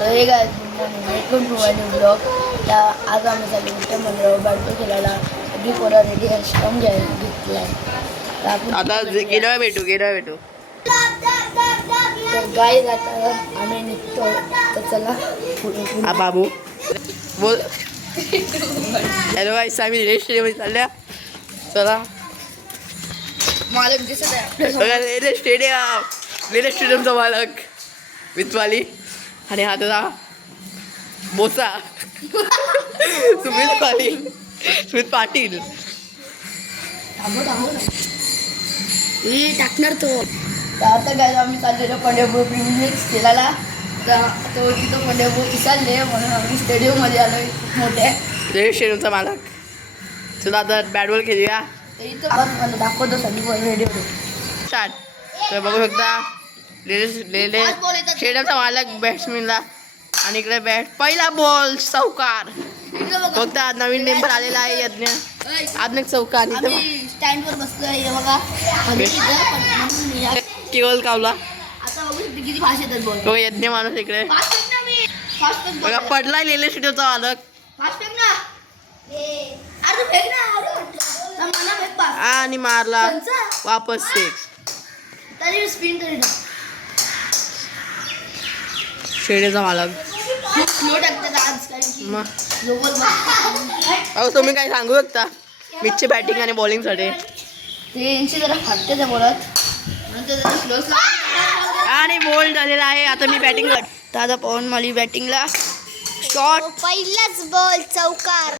तर हे काय welcome to my new blog. त्या आज आम्ही चालू उत्तम मंदिरावर बॅटबॉल खेळायला. सगळी पोरं रेडी आहे. स्टम घेतलाय. तर आपण आता गेल्यावर भेटू. तर गाय जाता आम्ही निघतो. तर चला हा बाबू बोल. हॅलो गाईस, आम्ही रेल्वे स्टेडियममध्ये चालल्या. चला मालक दिसत आहे. बघा, रेल्वे स्टेडियमचा मालक वित्वाली आणि हा तुझा बोचा सुमित पाटील. टाकणार तो. तर आता काय आम्ही चाललेलो पंढरपूर प्रीमियर्स खेळायला. तर तो तिथं पंढरपूर विचारले म्हणून आम्ही स्टेडियममध्ये आलो मोठ्या. रेल्वे स्टेडियमचा मालक. चला आता बॅटबॉल खेळूया. तर इथं मला दाखवतो सगळी पोरं रेडी होतो. स्टार्ट. तर बघू शकता रेल्वे स्टेडियमचा मालक बॅट्समॅनला आणि इकडे बॅट पहिला बॉल चौकार. फक्त आज नवीन मेंबर आलेला आहे यज्ञ. आज चौकार आम्ही स्टँडवर बसलोय हे बघा. केवळ कावला. आता बघू शकते किती भाषा येतात बोल. तो यज्ञ माणूस इकडे बघा पडलाय रेल्वे स्टेडियमचा मालक. आणि मारला वापस सिक्स. तरी स्पिन करेल. स्टेडियमचा मालक. स्लो टाकतात आज कारण मग की अहो तुम्ही काय सांगू शकता मिचची बॅटिंग आणि बॉलिंगसाठी. त्यांची जरा फाटते त्या बोलत नंतर जरा स्लो आणि बोल्ड झालेला आहे. आता मी बॅटिंग. दादा पवन माली बॅटिंगला शॉट पहिलाच बॉल चौकार.